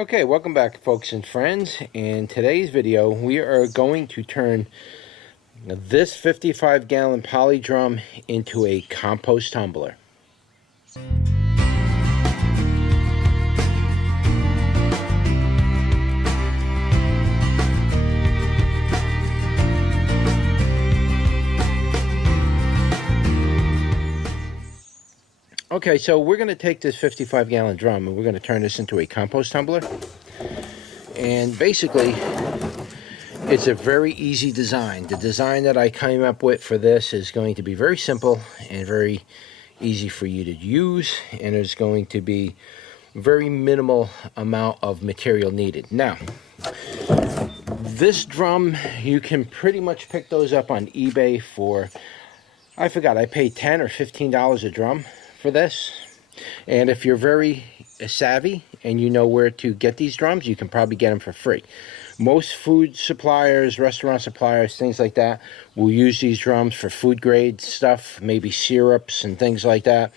Okay, welcome back folks and friends. In today's video we are going to turn this 55-gallon poly drum into a compost tumbler. Okay, so we're going to take this 55-gallon drum and we're going to turn this into a compost tumbler. And basically, it's a very easy design. The design that I came up with for this is going to be very simple and very easy for you to use. And there's going to be very minimal amount of material needed. Now, this drum, you can pretty much pick those up on eBay for, I forgot, I paid $10 or $15 a drum for this. And if you're very savvy and you know where to get these drums, you can probably get them for free. Most food suppliers, restaurant suppliers, things like that will use these drums for food grade stuff, maybe syrups and things like that.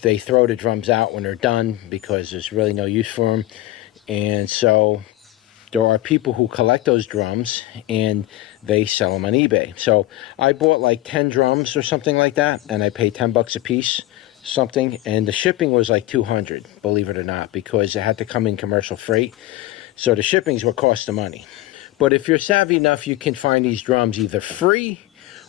They throw the drums out when they're done because there's really no use for them. And so there are people who collect those drums and they sell them on eBay. So I bought like 10 drums or something like that, and I paid 10 bucks a piece something, and the shipping was like $200, believe it or not, because it had to come in commercial freight. So the shipping's what cost the money. But if you're savvy enough, you can find these drums either free,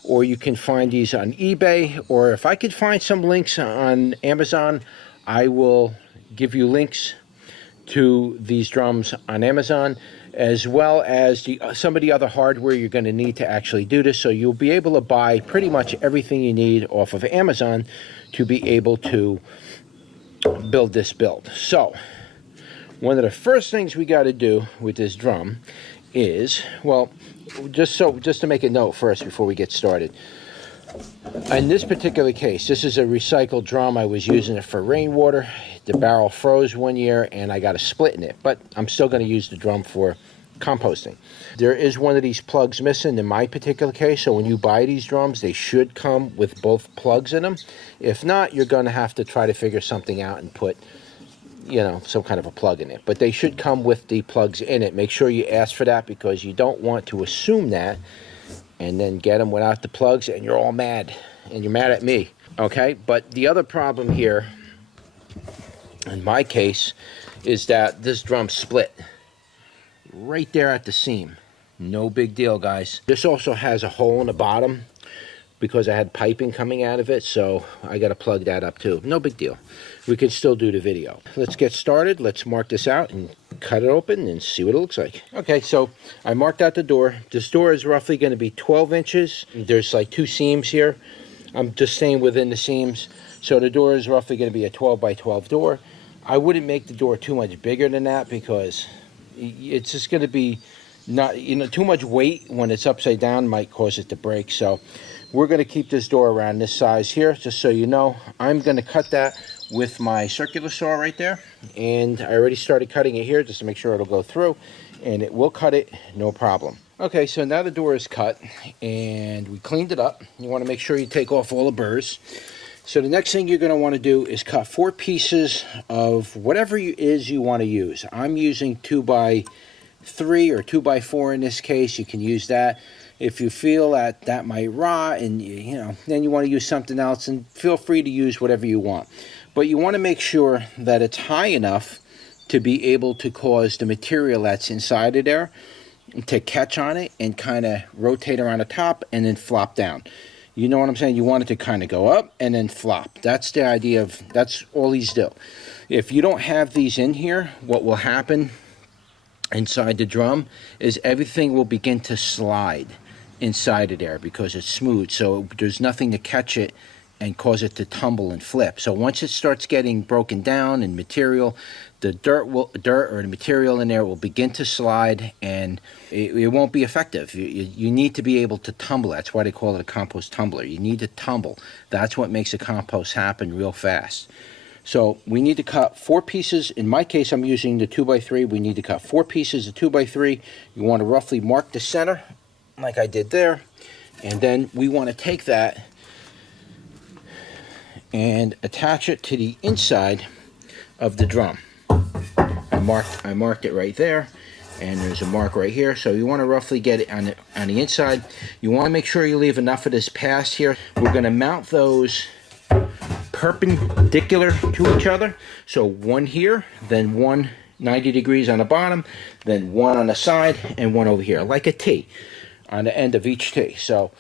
or you can find these on eBay, or if I could find some links on Amazon, I will give you links to these drums on Amazon, as well as some of the other hardware you're going to need to actually do this. So you'll be able to buy pretty much everything you need off of Amazon to be able to build this build. So one of the first things we got to do with this drum is, well, just to make a note first before we get started. In this particular case, this is a recycled drum. I was using it for rainwater. The barrel froze one year and I got a split in it, but I'm still going to use the drum for composting. There is one of these plugs missing in my particular case, so when you buy these drums, they should come with both plugs in them. If not, you're going to have to try to figure something out and put, you know, some kind of a plug in it. But they should come with the plugs in it. Make sure you ask for that, because you don't want to assume that and then get them without the plugs and you're all mad and you're mad at me. Okay, but the other problem here in my case is that this drum split right there at the seam. No big deal, guys. This also has a hole in the bottom because I had piping coming out of it, so I got to plug that up too. No big deal. We can still do the video. Let's get started. Let's mark this out and cut it open and see what it looks like. Okay, so I marked out the door. This door is roughly going to be 12 inches. There's like 2 seams here. I'm just staying within the seams. So the door is roughly going to be a 12 by 12 door. I wouldn't make the door too much bigger than that, because it's just going to be not, you know, too much weight when it's upside down might cause it to break. So we're going to keep this door around this size here, just so you know. I'm going to cut that with my circular saw right there, and I already started cutting it here just to make sure it'll go through, and it will cut it no problem. Okay, so now the door is cut and we cleaned it up. You want to make sure you take off all the burrs. So the next thing you're going to want to do is cut 4 pieces of whatever it is you want to use. I'm using 2x3 or 2x4 in this case. You can use that. If you feel that that might rot and you know, then you want to use something else, and feel free to use whatever you want. But you want to make sure that it's high enough to be able to cause the material that's inside of there to catch on it and kind of rotate around the top and then flop down. You know what I'm saying? You want it to kind of go up and then flop. That's the idea of, that's all these do. If you don't have these in here, what will happen inside the drum is everything will begin to slide inside of there because it's smooth. So there's nothing to catch it and cause it to tumble and flip. So once it starts getting broken down and material, the dirt or the material in there will begin to slide, and it won't be effective. You need to be able to tumble. That's why they call it a compost tumbler. You need to tumble. That's what makes a compost happen real fast. So we need to cut 4 pieces. In my case, I'm using the 2x3. We need to cut 4 pieces of 2x3. You want to roughly mark the center like I did there, and then we want to take that and attach it to the inside of the drum. I marked it right there, and there's a mark right here. So you want to roughly get it on the inside. You want to make sure you leave enough of this pass here. We're going to mount those perpendicular to each other. So one here, then one 90 degrees on the bottom, then one on the side, and one over here, like a T on the end of each T. So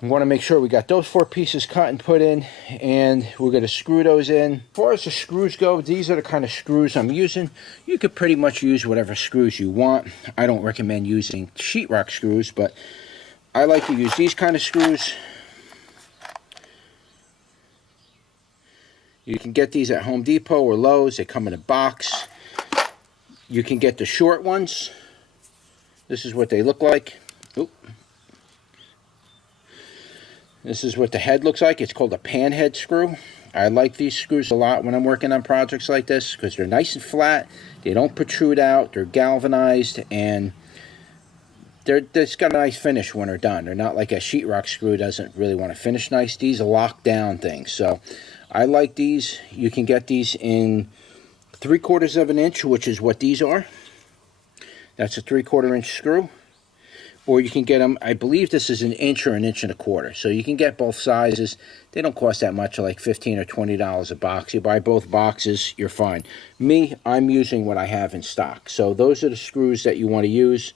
we want to make sure we got those 4 pieces cut and put in, and we're going to screw those in. As far as the screws go, these are the kind of screws I'm using. You could pretty much use whatever screws you want. I don't recommend using sheetrock screws, but I like to use these kind of screws. You can get these at Home Depot or Lowe's. They come in a box. You can get the short ones. This is what they look like. Oop. This is what the head looks like. It's called a pan head screw. I like these screws a lot when I'm working on projects like this because they're nice and flat. They don't protrude out. They're galvanized, and it's got a nice finish when they're done. They're not like a sheetrock screw doesn't really want to finish nice. These are locked down things. So I like these. You can get these in 3/4 of an inch, which is what these are. That's a 3/4 inch screw. Or you can get them, I believe this is 1 inch or 1 1/4 inch. So you can get both sizes. They don't cost that much, like $15 or $20 a box. You buy both boxes, you're fine. Me, I'm using what I have in stock. So those are the screws that you want to use.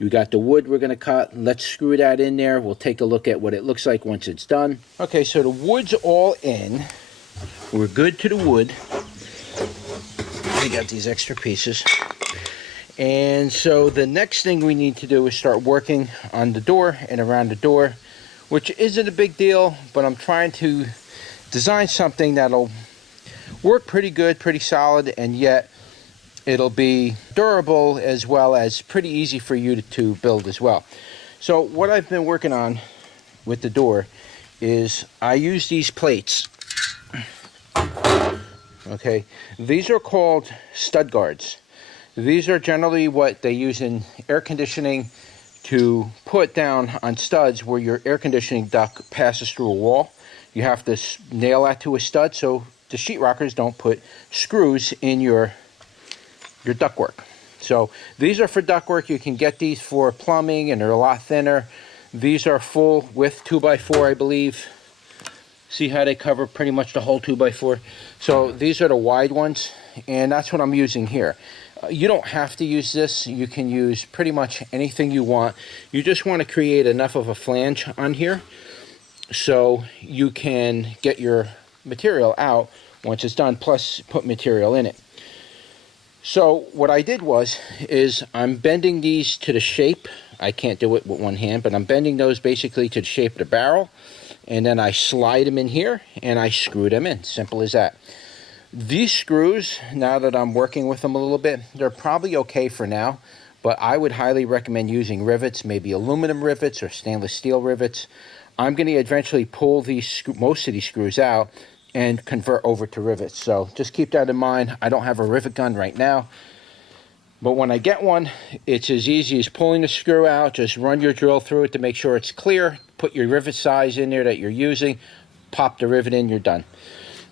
You got the wood we're going to cut. Let's screw that in there. We'll take a look at what it looks like once it's done. Okay, so the wood's all in. We're good to the wood. We got these extra pieces. And so the next thing we need to do is start working on the door and around the door, which isn't a big deal, but I'm trying to design something that'll work pretty good, pretty solid, and yet it'll be durable as well as pretty easy for you to build as well. So what I've been working on with the door is I use these plates. Okay, these are called stud guards. These are generally what they use in air conditioning to put down on studs where your air conditioning duct passes through a wall. You have to nail that to a stud so the sheetrockers don't put screws in your ductwork. So these are for ductwork. You can get these for plumbing, and they're a lot thinner. These are full width 2x4, I believe. See how they cover pretty much the whole 2x4. So these are the wide ones, and that's what I'm using here. You don't have to use this. You can use pretty much anything you want. You just want to create enough of a flange on here so you can get your material out once it's done, plus put material in it. So what I did is I'm bending these to the shape. I can't do it with one hand, but I'm bending those basically to the shape of the barrel, and then I slide them in here and I screw them in. Simple as that. These screws, now that I'm working with them a little bit, they're probably okay for now, but I would highly recommend using rivets, maybe aluminum rivets or stainless steel rivets. I'm going to eventually pull most of these screws out and convert over to rivets. So just keep that in mind. I don't have a rivet gun right now, but when I get one, it's as easy as pulling the screw out. Just run your drill through it to make sure it's clear. Put your rivet size in there that you're using. Pop the rivet in, you're done.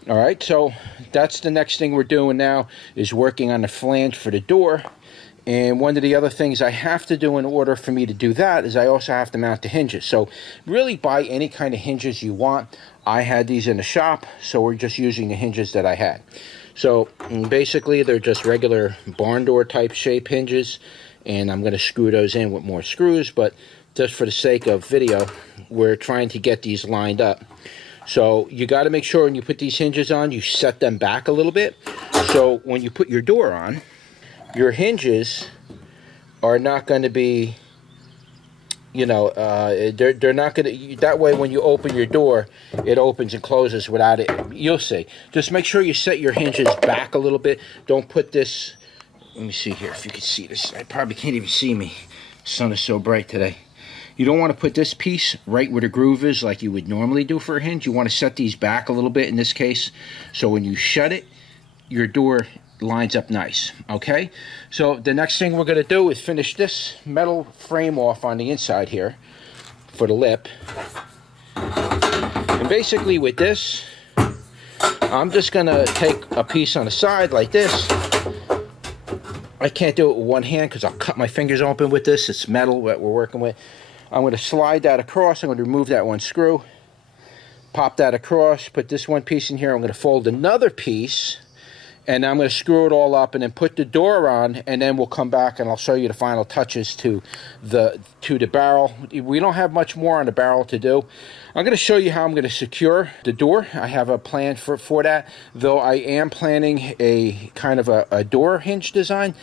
All right, so that's the next thing we're doing now, is working on the flange for the door. And one of the other things I have to do in order for me to do that is I also have to mount the hinges. So really buy any kind of hinges you want. I had these in the shop, so we're just using the hinges that I had. So basically they're just regular barn door type shape hinges, and I'm going to screw those in with more screws, but just for the sake of video, we're trying to get these lined up. So you got to make sure when you put these hinges on, you set them back a little bit. So when you put your door on, your hinges are not going to be, you know, they're not going to, that way when you open your door, it opens and closes without it. You'll see. Just make sure you set your hinges back a little bit. Don't put this, let me see here if you can see this. I probably can't even see me. The sun is so bright today. You don't want to put this piece right where the groove is like you would normally do for a hinge. You want to set these back a little bit in this case, so when you shut it, your door lines up nice. Okay, so the next thing we're going to do is finish this metal frame off on the inside here for the lip. And basically with this, I'm just going to take a piece on the side like this, I can't do it with one hand because I'll cut my fingers open with this. It's metal that we're working with. I'm going to slide that across. I'm going to remove that one screw, pop that across, put this one piece in here. I'm going to fold another piece, and I'm going to screw it all up and then put the door on, and then we'll come back and I'll show you the final touches to the barrel. We don't have much more on the barrel to do. I'm going to show you how I'm going to secure the door. I have a plan for that, though I am planning a kind of a door hinge design,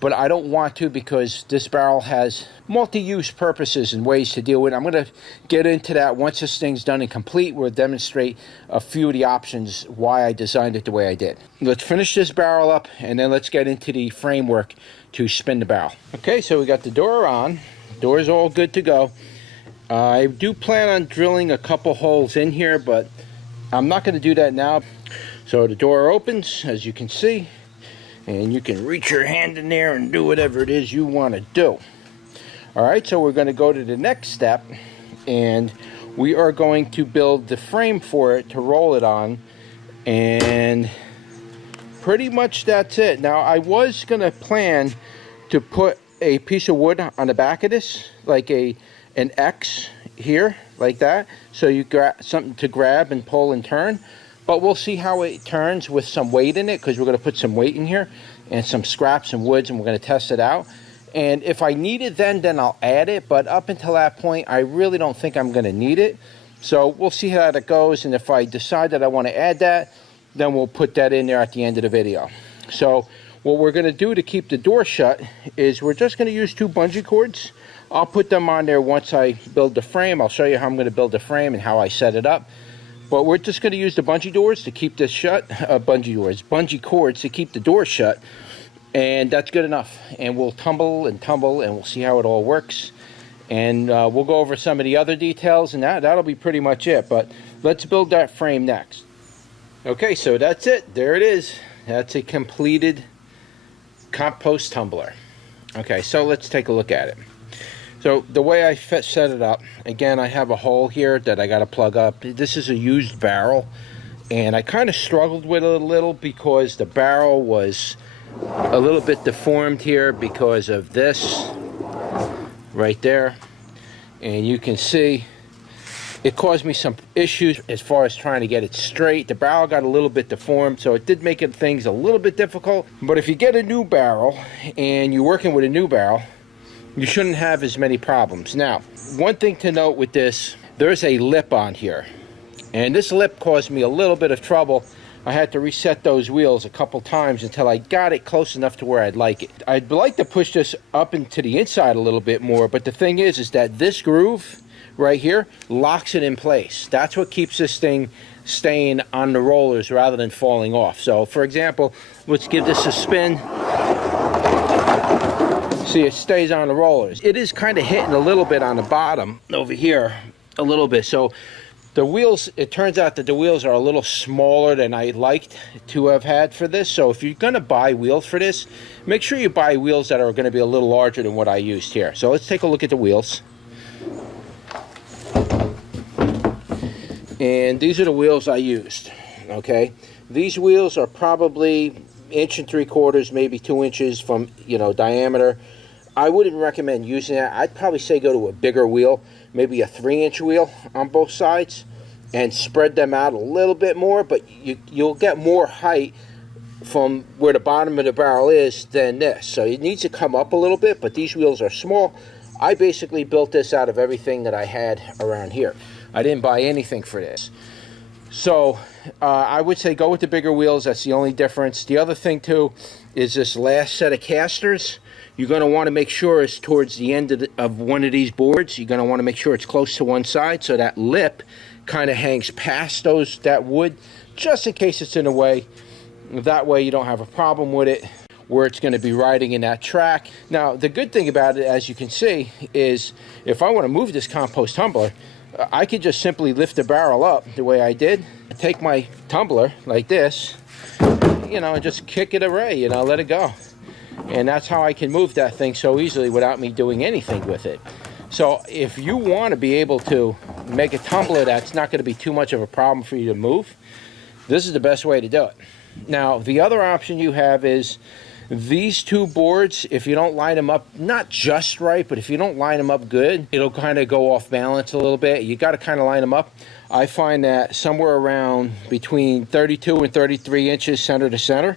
but I don't want to because this barrel has multi-use purposes and ways to deal with it. I'm going to get into that once this thing's done and complete. We'll demonstrate a few of the options why I designed it the way I did. Let's finish this barrel up and then let's get into the framework to spin the barrel. Okay, so we got the door on. Door's all good to go. I do plan on drilling a couple holes in here, but I'm not going to do that now. So the door opens, as you can see, and you can reach your hand in there and do whatever it is you want to do. Alright, so we're going to go to the next step, and we are going to build the frame for it to roll it on, and pretty much that's it. Now, I was going to plan to put a piece of wood on the back of this, like an X here, like that, so you got something to grab and pull and turn. But we'll see how it turns with some weight in it, because we're going to put some weight in here and some scraps and woods, and we're going to test it out. And if I need it then I'll add it. But up until that point, I really don't think I'm going to need it. So we'll see how that goes. And if I decide that I want to add that, then we'll put that in there at the end of the video. So what we're going to do to keep the door shut is we're just going to use 2 bungee cords. I'll put them on there once I build the frame. I'll show you how I'm going to build the frame and how I set it up. But we're just going to use the bungee doors to keep this shut. Bungee cords to keep the door shut. And that's good enough. And we'll tumble and we'll see how it all works. And we'll go over some of the other details, and that'll be pretty much it. But let's build that frame next. Okay, so that's it. There it is. That's a completed compost tumbler. Okay, so let's take a look at it. So the way I set it up, again, I have a hole here that I got to plug up. This is a used barrel, and I kind of struggled with it a little because the barrel was a little bit deformed here because of this right there. And you can see it caused me some issues as far as trying to get it straight. The barrel got a little bit deformed, so it did make things a little bit difficult. But if you get a new barrel and you're working with a new barrel, you shouldn't have as many problems. Now, one thing to note with this, there's a lip on here. And this lip caused me a little bit of trouble. I had to reset those wheels a couple times until I got it close enough to where I'd like it. I'd like to push this up into the inside a little bit more, but the thing is that this groove right here locks it in place. That's what keeps this thing staying on the rollers rather than falling off. So, for example, let's give this a spin. See, it stays on the rollers. It is kind of hitting a little bit on the bottom over here, a little bit. So the wheels, it turns out that the wheels are a little smaller than I liked to have had for this. So if you're going to buy wheels for this, make sure you buy wheels that are going to be a little larger than what I used here. So let's take a look at the wheels. And these are the wheels I used, okay? These wheels are probably 1 3/4 inches, maybe 2 inches from, diameter. I wouldn't recommend using that. I'd probably say go to a bigger wheel, maybe a 3-inch wheel on both sides, and spread them out a little bit more, but you'll get more height from where the bottom of the barrel is than this. So it needs to come up a little bit, but these wheels are small. I basically built this out of everything that I had around here. I didn't buy anything for this. So I would say go with the bigger wheels. That's the only difference. The other thing too is this last set of casters. You're going to want to make sure it's towards the end of one of these boards. You're going to want to make sure it's close to one side so that lip kind of hangs past that wood, just in case it's in the way. That way you don't have a problem with it where it's going to be riding in that track. Now, the good thing about it, as you can see, is if I want to move this compost tumbler, I could just simply lift the barrel up the way I did, take my tumbler like this, and just kick it away, let it go. And that's how I can move that thing so easily without me doing anything with it. So if you want to be able to make a tumbler that's not going to be too much of a problem for you to move, this is the best way to do it. Now, the other option you have is These two boards, if you don't line them up, not just right, but if you don't line them up good, it'll kind of go off balance a little bit. You got to kind of line them up. I find that somewhere around between 32 and 33 inches center to center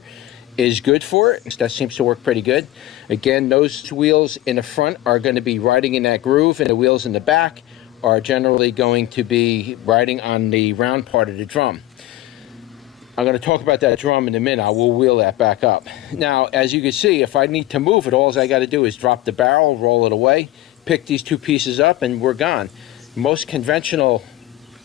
is good for it. That seems to work pretty good. Again, those wheels in the front are going to be riding in that groove, and the wheels in the back are generally going to be riding on the round part of the drum. I'm going to talk about that drum in a minute. I will wheel that back up. Now, as you can see, if I need to move it, all I got to do is drop the barrel, roll it away, pick these two pieces up, and we're gone. Most conventional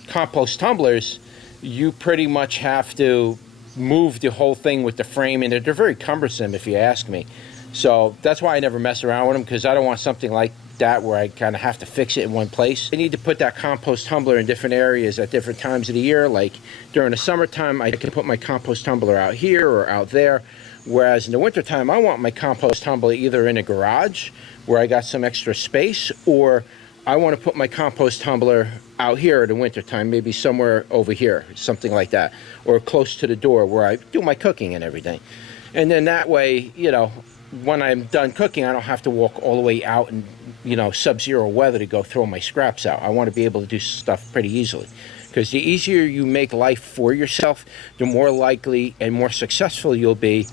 compost tumblers, you pretty much have to move the whole thing with the frame, and they're very cumbersome if you ask me. So that's why I never mess around with them, because I don't want something like that where I kind of have to fix it in one place. I need to put that compost tumbler in different areas at different times of the year. Like during the summertime, I can put my compost tumbler out here or out there, whereas in the wintertime, I want my compost tumbler either in a garage where I got some extra space, or I want to put my compost tumbler out here in the wintertime, maybe somewhere over here, something like that, or close to the door where I do my cooking and everything. And then that way, you know, when I'm done cooking, I don't have to walk all the way out in, you know, sub-zero weather to go throw my scraps out. I want to be able to do stuff pretty easily, because the easier you make life for yourself, the more likely and more successful you'll be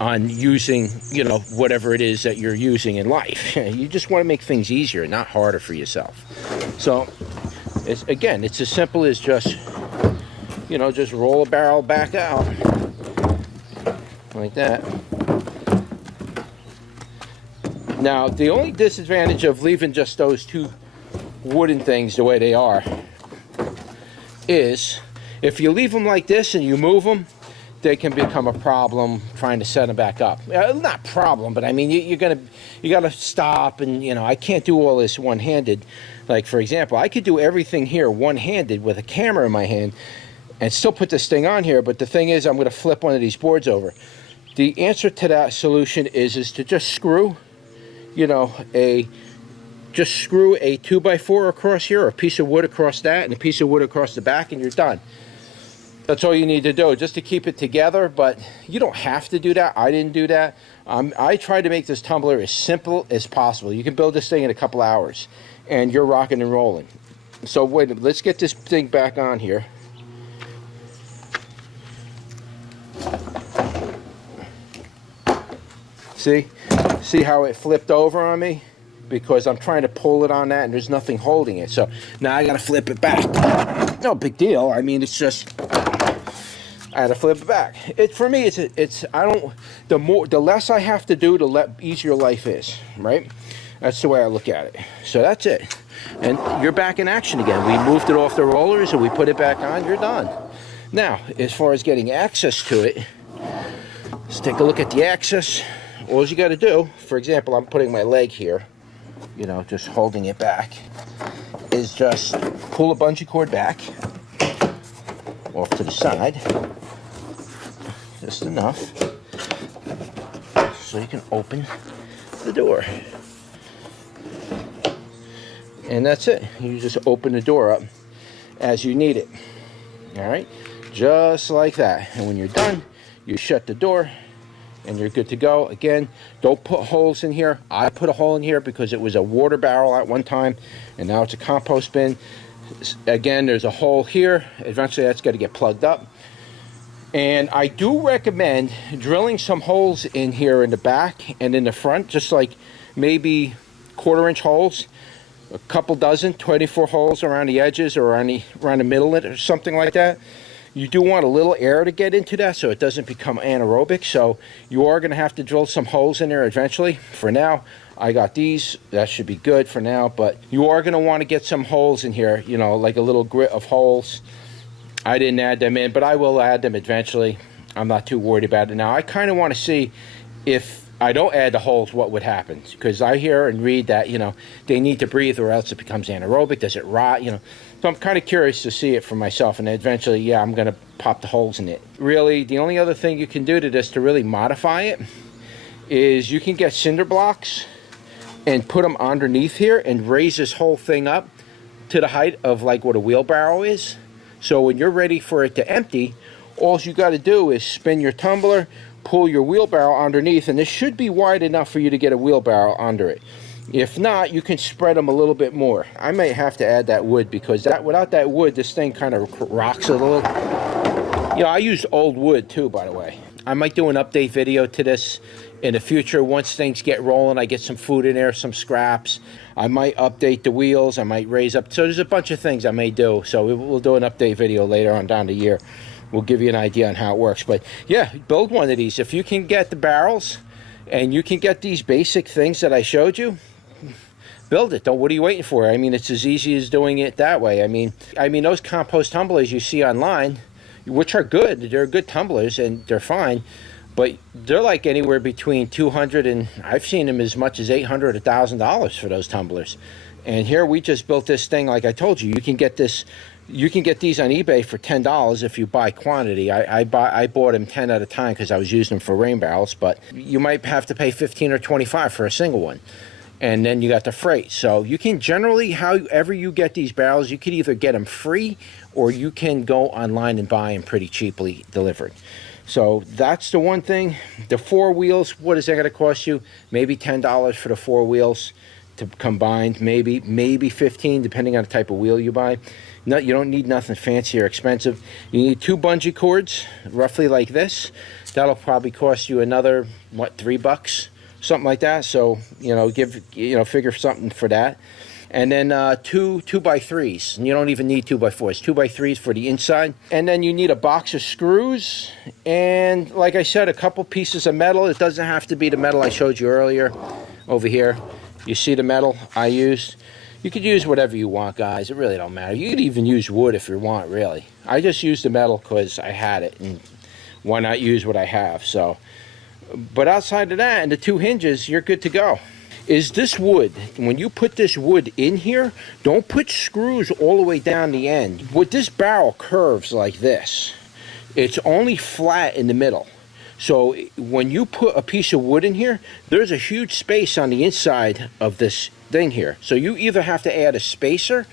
on using, you know, whatever it is that you're using in life. You just want to make things easier, not harder for yourself. So, it's as simple as just, you know, just roll a barrel back out like that. Now, the only disadvantage of leaving just those two wooden things the way they are is if you leave them like this and you move them, they can become a problem trying to set them back up. Not problem, but I mean, you got to stop, and, you know, I can't do all this one-handed. Like, for example, I could do everything here one-handed with a camera in my hand and still put this thing on here, but the thing is, I'm going to flip one of these boards over. The answer to that solution is to just screw, you know, just screw a 2x4 across here, or a piece of wood across that, and a piece of wood across the back, and you're done. That's all you need to do, just to keep it together, but you don't have to do that. I didn't do that. I tried to make this tumbler as simple as possible. You can build this thing in a couple hours, and you're rocking and rolling. So wait, let's get this thing back on here. See how it flipped over on me? Because I'm trying to pull it on that, and there's nothing holding it. So now I got to flip it back. No big deal. I mean, it's just, I had to flip it back. For me, the less I have to do, the easier life is, right? That's the way I look at it. So that's it. And you're back in action again. We moved it off the rollers and we put it back on. You're done. Now, as far as getting access to it, let's take a look at the access. All you got to do, for example, I'm putting my leg here, you know, just holding it back, is just pull a bungee cord back off to the side, just enough, so you can open the door. And that's it. You just open the door up as you need it. All right, just like that. And when you're done, you shut the door, and you're good to go. Again, don't put holes in here. I put a hole in here because it was a water barrel at one time, and now it's a compost bin. Again, there's a hole here. Eventually, that's got to get plugged up. And I do recommend drilling some holes in here in the back and in the front, just like maybe 1/4-inch holes, a couple dozen, 24 holes around the edges or around the middle or something like that. You do want a little air to get into that so it doesn't become anaerobic. So you are going to have to drill some holes in there eventually. For now, I got these. That should be good for now. But you are going to want to get some holes in here, you know, like a little grit of holes. I didn't add them in, but I will add them eventually. I'm not too worried about it now. I kind of want to see if I don't add the holes, what would happen. Because I hear and read that, you know, they need to breathe or else it becomes anaerobic. Does it rot, you know? So I'm kind of curious to see it for myself, and eventually, yeah, I'm going to pop the holes in it. Really, the only other thing you can do to this to really modify it is you can get cinder blocks and put them underneath here and raise this whole thing up to the height of like what a wheelbarrow is. So when you're ready for it to empty, all you got to do is spin your tumbler, pull your wheelbarrow underneath, and this should be wide enough for you to get a wheelbarrow under it. If not, you can spread them a little bit more. I may have to add that wood, because without that wood, this thing kind of rocks a little. You know, I use old wood too, by the way. I might do an update video to this in the future. Once things get rolling, I get some food in there, some scraps. I might update the wheels. I might raise up. So there's a bunch of things I may do. So we'll do an update video later on down the year. We'll give you an idea on how it works. But yeah, build one of these. If you can get the barrels and you can get these basic things that I showed you, build it. What are you waiting for? I mean, it's as easy as doing it that way. I mean those compost tumblers you see online, which are good. They're good tumblers and they're fine. But they're like anywhere between $200 and I've seen them as much as $800, $1,000 for those tumblers. And here we just built this thing. Like I told you, you can get this. You can get these on eBay for $10 if you buy quantity. I bought them 10 at a time because I was using them for rain barrels. But you might have to pay $15 or $25 for a single one. And then you got the freight. So you can generally, however you get these barrels, you could either get them free or you can go online and buy them pretty cheaply delivered. So that's the one thing. The 4 wheels, what is that going to cost you? Maybe $10 for the 4 wheels to combined, maybe $15, depending on the type of wheel you buy. No, you don't need nothing fancy or expensive. You need 2 bungee cords, roughly like this. That'll probably cost you another, what, $3, something like that. So figure something for that. And then 2 2x3s. And you don't even need 2x4s. 2x3s for the inside. And then you need a box of screws. And like I said, a couple pieces of metal. It doesn't have to be the metal I showed you earlier over here. You see the metal I used? You could use whatever you want, guys. It really don't matter. You could even use wood if you want, really. I just used the metal because I had it. And why not use what I have? So, but outside of that and the 2 hinges, you're good to go. Is this wood, when you put this wood in here, don't put screws all the way down the end. With this barrel curves like this, it's only flat in the middle. So when you put a piece of wood in here, there's a huge space on the inside of this thing here. So you either have to add a spacer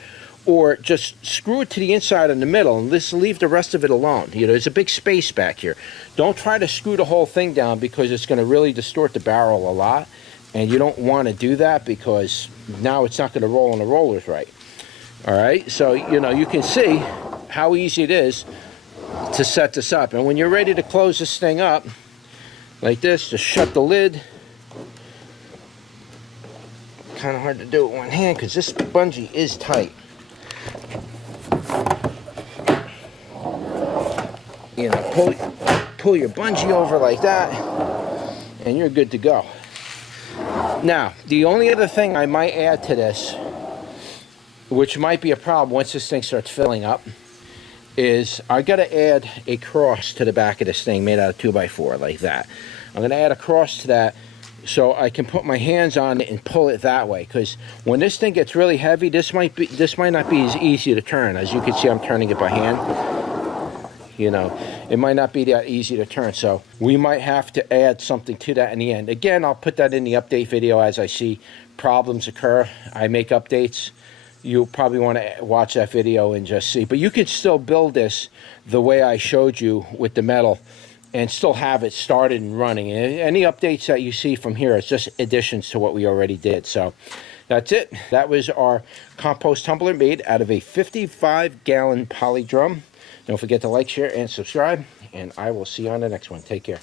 or just screw it to the inside in the middle and just leave the rest of it alone. You know, there's a big space back here. Don't try to screw the whole thing down because it's going to really distort the barrel a lot. And you don't want to do that because now it's not going to roll on the rollers right. All right, so you can see how easy it is to set this up. And when you're ready to close this thing up like this, just shut the lid. Kind of hard to do with one hand because this bungee is tight. Pull your bungee over like that and you're good to go. Now, the only other thing I might add to this, which might be a problem once this thing starts filling up, is I got to add a cross to the back of this thing made out of 2x4 like that. I'm going to add a cross to that so I can put my hands on it and pull it that way. Because when this thing gets really heavy, this might not be as easy to turn. As you can see, I'm turning it by hand. It might not be that easy to turn, so we might have to add something to that in the end. Again, I'll put that in the update video as I see problems occur. I make updates. You'll probably want to watch that video and just see. But you could still build this the way I showed you with the metal and still have it started and running. And any updates that you see from here is just additions to what we already did. So that's it. That was our compost tumbler made out of a 55-gallon poly drum. Don't forget to like, share, and subscribe, and I will see you on the next one. Take care.